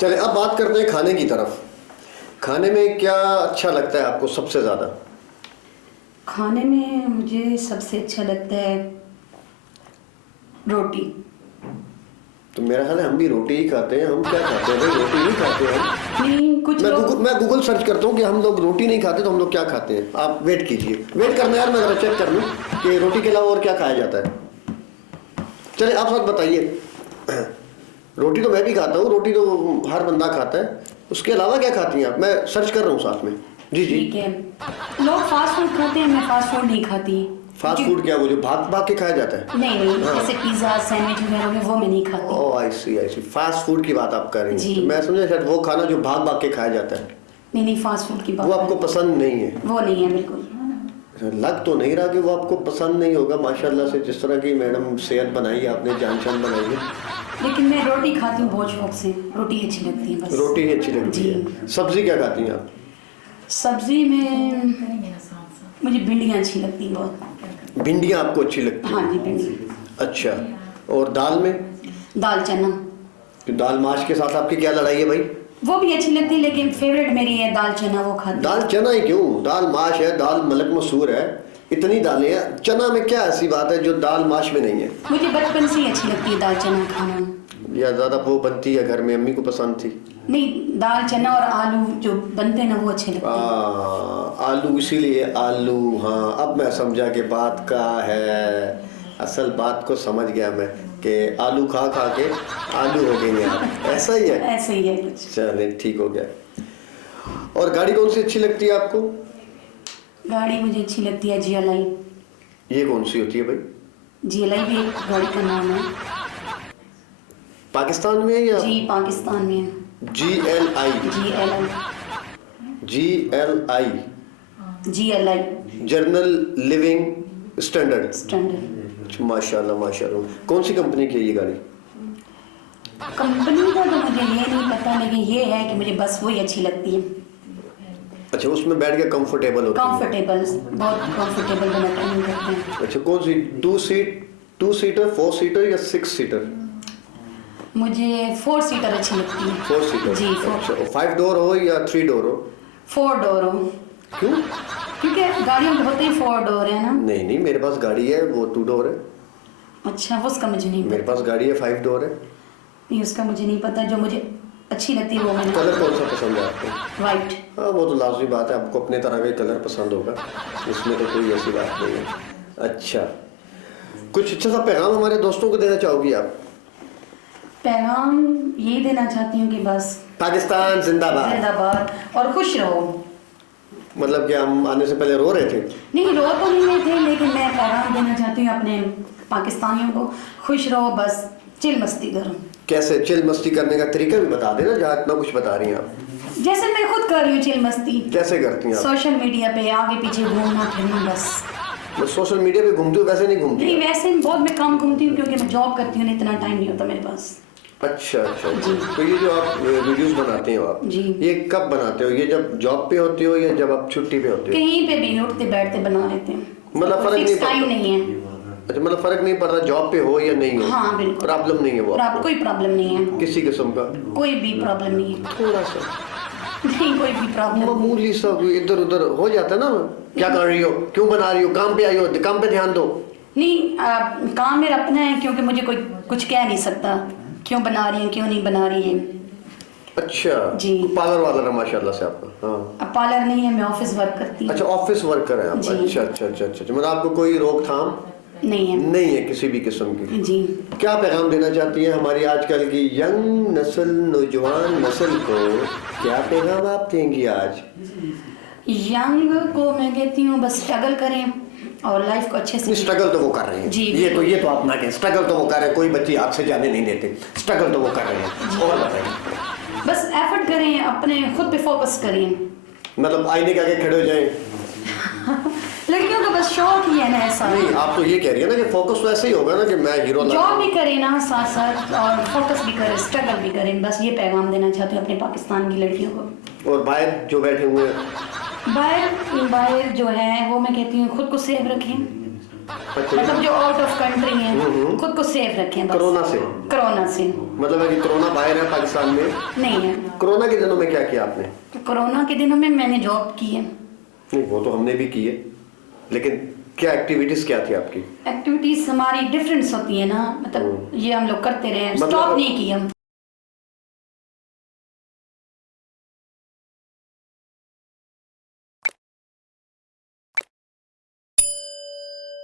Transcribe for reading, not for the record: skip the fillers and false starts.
चले अब बात करते हैं खाने की तरफ। खाने में क्या अच्छा लगता है आपको सबसे ज़्यादा? खाने में मुझे सबसे अच्छा लगता है रोटी। तो मेरा ख्याल है हम भी रोटी ही खाते हैं। हम क्या खाते हैं भाई? रोटी ही खाते हैं हम। नहीं, कुछ लोग मैं गूगल सर्च करता हूँ कि हम लोग रोटी नहीं खाते तो हम लोग क्या खाते हैं। आप वेट कीजिए, वेट करना यार, मैं ज़रा चेक कर लूँ कि रोटी के अलावा और क्या खाया जाता है। चलिए आप सब बताइए। रोटी तो मैं भी खाता हूँ, रोटी तो हर बंदा खाता है। उसके अलावा क्या खाती हैं आप? मैं सर्च कर रहा हूँ साथ में। जी जी। ठीक है, लोग फास्ट फूड खाते हैं, मैं फास्ट फूड नहीं खाती। फास्ट फूड क्या, वो जो भाग भाग के खाया जाता है? नहीं नहीं, हाँ। जैसे पिज्ज़ा सैंडविच वगैरह हो गए, वो मैं नहीं खाती। ओह आई सी। फास्ट फूड की बात आप कर रही हैं। जी। तो मैं समझा शायद वो खाना जो भाग भाग के खाया जाता है। नहीं नहीं, फास्ट फूड की बात वो आपको पसंद नहीं है? वो नहीं है बिल्कुल। लग तो नहीं रहा कि वो आपको पसंद नहीं होगा। माशाल्लाह से जिस तरह की मैडम सेहत बनाई है आपने, जान शान बनाई है। लेकिन मैं रोटी खाती हूँ बहुत शौक से, रोटी अच्छी लगती है बस। रोटी ही अच्छी लगती जी। है। सब्जी क्या खाती हैं आप? सब्जी में मुझे भिंडियाँ अच्छी लगती हैं बहुत। भिंडियाँ आपको अच्छी लगती हाँ हैं? जी, भिंडी। अच्छा। और दाल में? दाल चना। तो दाल माश के साथ आपकी क्या लड़ाई है भाई? वो भी अच्छी लगती है, लेकिन फेवरेट मेरी है दाल चना, वो खाती हूँ। दाल चना ही क्यों? दाल माश है, दाल मलक मसूर है, इतनी दालें हैं। चना में क्या ऐसी बात है जो दाल माश में नहीं है? मुझे बचपन से ही अच्छी लगती है दाल चना खाना। या ज़्यादा वो बनती है घर में, अम्मी को पसंद थी? नहीं, दाल चना और आलू जो बनते हैं ना, वो अच्छे लगते हैं। आलू, इसीलिए आलू। हाँ अब मैं समझा कि बात का है, असल बात को समझ गया मैं कि आलू खा खा के आलू हो गई हैं आप। ऐसा ही है? ऐसे ही है कुछ। चलिए ठीक हो गया। और गाड़ी कौन सी अच्छी लगती है आपको? गाड़ी मुझे अच्छी लगती है GLI। ये कौन सी होती है भाई? GLI भी एक गाड़ी का नाम है। पाकिस्तान में है या? जी, पाकिस्तान में है। GLI? GLI journal living standard. Standard. माशाल्लाह माशाल्लाह। कौन सी कंपनी की है ये गाड़ी? कंपनी का तो मुझे ये नहीं पता, लेकिन ये है कि मुझे बस वही अच्छी लगती है। अच्छा, उसमें बैठ के कंफर्टेबल होती है? कंफर्टेबल, बहुत कंफर्टेबल वाला ट्रेनिंग करते हैं। अच्छा, कौन सी? टू सीटर 4 सीटर या 6 सीटर? मुझे 4 सीटर अच्छी लगती है। 4 सीटर? जी, 4। अच्छा, 5 डोर हो या 3 डोर हो? 4 डोर हो। क्यों? क्योंकि गाड़ियों में होते ही 4 डोर है ना। नहीं नहीं, मेरे पास गाड़ी है वो 2 डोर है। अच्छा, उसका मुझे नहीं मेरे पता। पास गाड़ी है 5 डोर है। नहीं, उसका मुझे नहीं पता। जो मुझे अच्छी लगती है वो मैंने। कलर कौन सा पसंद है आपको? वाइट। हाँ वो तो लाजमी बात है, आपको अपने तरह का कलर पसंद होगा, इसमें तो कोई ऐसी बात नहीं है। अच्छा, कुछ अच्छा सा पैगाम हमारे दोस्तों को देना चाहोगी आप? पैगाम यही देना चाहती हूँ कि बस पाकिस्तान जिंदाबाद। जिंदाबाद और खुश रहो। मतलब कि हम आने से पहले रो रहे थे? नहीं, रो तो नहीं रहे थे, लेकिन मैं पैगाम देना चाहती हूँ अपने पाकिस्तानियों को, खुश रहो, बस चिल मस्ती करो। कैसे चिल मस्ती करने का तरीका भी बता देना, जहाँ इतना कुछ बता रही हैं आप। जैसे मैं खुद कर रही हूँ चिल मस्ती। कैसे करती हैं आप? सोशल मीडिया पे आगे पीछे घूमना फिरना बस। मैं सोशल मीडिया पे घूमती हूँ, वैसे नहीं घूमती? नहीं, वैसे बहुत मैं कम घूमती हूँ क्योंकि मैं जॉब करती हूँ, इतना टाइम नहीं होता मेरे पास। अच्छा अच्छा। तो ये जो आप वीडियोस बनाते हो आप, जी, ये कब बनाते हो? ये जब जॉब पे होती हो या जब आप छुट्टी पे होते हो? कहीं पे भी उठते बैठते बना लेते हैं। मतलब फर्क नहीं टाइम नहीं है। अच्छा, मतलब फर्क नहीं पड़ रहा जॉब पे हो या नहीं हो? हाँ बिल्कुल। प्रॉब्लम नहीं है वो आपको? कोई प्रॉब्लम नहीं है, किसी किस्म का? कोई भी प्रॉब्लम नहीं है। थोड़ा सा नहीं, कोई भी प्रॉब्लम। मामूली सा इधर उधर हो जाता है ना। क्या कर रही हो, क्यों बना रही हो, काम पे आई हो, काम पे ध्यान दो। नहीं, काम मेरा अपना है, क्योंकि मुझे कोई कुछ कह नहीं सकता क्यों बना रही है क्यों नहीं बना रही है। अच्छा जी। पार्लर वाला है माशाल्लाह से आपका? हाँ। अब पार्लर नहीं है, मैं ऑफिस वर्क करती हूँ। अच्छा, ऑफिस वर्कर है आप? जी। अच्छा अच्छा अच्छा अच्छा। मतलब आपको कोई रोकथाम नहीं है? नहीं है किसी भी किस्म की? जी। क्या पैगाम देना चाहती हैं हमारी आजकल की यंग नस्ल, नौजवान नस्ल को? क्या पैगाम आप देंगी आज? यंग को मैं कहती हूँ बस स्ट्रगल करें और लाइफ को अच्छे से। स्ट्रगल तो वो कर रहे हैं जी, ये तो आप ना कहें, स्ट्रगल तो वो कर रहे हैं, कोई बच्ची हाथ से जाने नहीं देते, स्ट्रगल तो वो कर रहे हैं। और बताइए। बस एफर्ट करें, अपने खुद पे फोकस करें। मतलब आईने के आगे खड़े हो जाएं? लड़कियों का बस शौक ही है ना ऐसा। नहीं, आप तो ये कह रही है ना कि फोकस तो ऐसे ही होगा ना कि मैं हीरो जॉब भी करें ना साथ साथ, और फोकस भी करें, स्ट्रगल भी करें। बस ये पैगाम देना चाहती हूँ अपने पाकिस्तान की लड़कियों को। और बाहर जो बैठे हुए हैं? बाहर जो है वो मैं कहती हूँ खुद को सेफ रखें, अच्छा। मतलब जो आउट ऑफ कंट्री हैं खुद को सेफ रखें बस। कोरोना से? कोरोना से मतलब है कि कोरोना बाहर है पाकिस्तान में? नहीं है। कोरोना के दिनों में क्या किया आपने? तो कोरोना के दिनों में मैंने जॉब की है। नहीं वो तो हमने भी की है, लेकिन क्या एक्टिविटीज क्या थी आपकी? एक्टिविटीज हमारी डिफरेंस होती है ना, मतलब ये हम लोग करते रहे, मतलब- स्टॉप नहीं की हम।